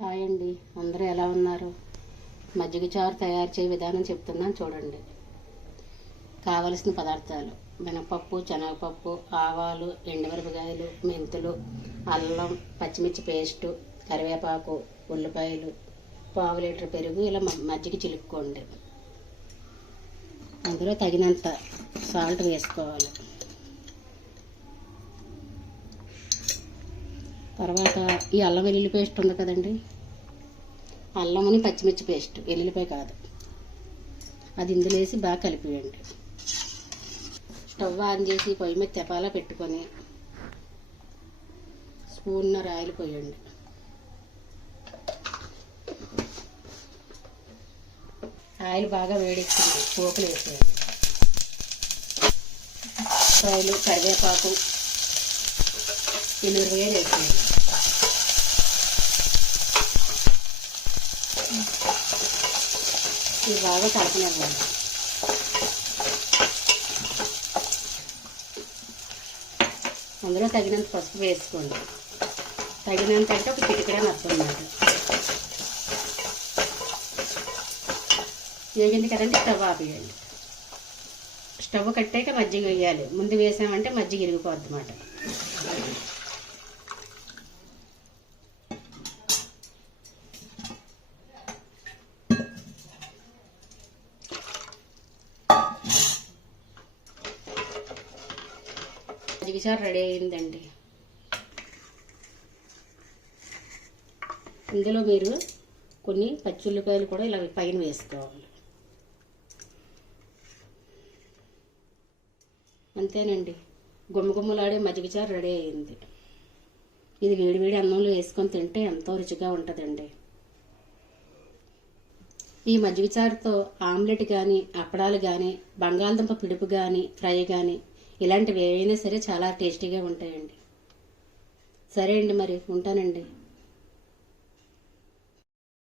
Hi అండి, అందరూ ఎలా ఉన్నారు? మజ్జిగ చారు తయారు చేయ విధానం చెప్తున్నాను చూడండి. కావలసిన పదార్థాలు: మినపప్పు, శనగపప్పు, ఆవాలు, ఎండుమిరపకాయలు, మెంతులు, అల్లం, పచ్చిమిర్చి పేస్టు, కరివేపాకు, ఉల్లిపాయలు, పావు లీటర్ పెరుగు. ఇలా మజ్జిగ చిలుక్కోండి. అందులో తగినంత సాల్ట్ వేసుకోవాలి. తర్వాత ఈ అల్లం వెల్లుల్లి పేస్ట్ ఉంది కదండి, అల్లముని పచ్చిమిర్చి పేస్ట్, వెల్లుల్లిపాయ కాదు, అది ఇందులో వేసి బాగా కలిపివేయండి. స్టవ్ ఆన్ చేసి పొయ్యి మీద తెపాలా పెట్టుకొని స్పూన్నర ఆయిల్ పోయండి. ఆయిల్ బాగా వేడెక్కింది, పోపులు వేసేయండి. ఆయిల్, కరివేపాకు, ఎండుమిరపకాయలు వేసేయండి. ఇది బాగా కలపనివ్వండి. అందులో తగినంత పసుపు వేసుకోండి. తగినంత అంటే ఒక చిటికెడ నచ్చమాట. వేగింది కదండి, స్టవ్ ఆపేయండి. స్టవ్ కట్టాక మజ్జిగ వేయాలి. ముందు వేసామంటే మజ్జిగ ఇరిగిపోద్ది అన్నమాట. మజ్జిగ చారు రెడీ అయిందండి. ఇందులో మీరు కొన్ని పచ్చిమిరపకాయలు కూడా ఇలా పైన వేసుకోవాలి. అంతేనండి, గుమ్మగుమ్మలాడే మజ్జిగ చారు రెడీ అయింది. ఇది వేడివేడి అన్నంలో వేసుకొని తింటే ఎంతో రుచిగా ఉంటుందండి. ఈ మజ్జిగ చారుతో ఆమ్లెట్ కానీ, అప్పడాలు కానీ, బంగాళదుంప పిడుపు కానీ, ఫ్రై కానీ, ఇలాంటివి ఏవైనా సరే చాలా టేస్టీగా ఉంటాయండి. సరే అండి, మరి ఉంటానండి.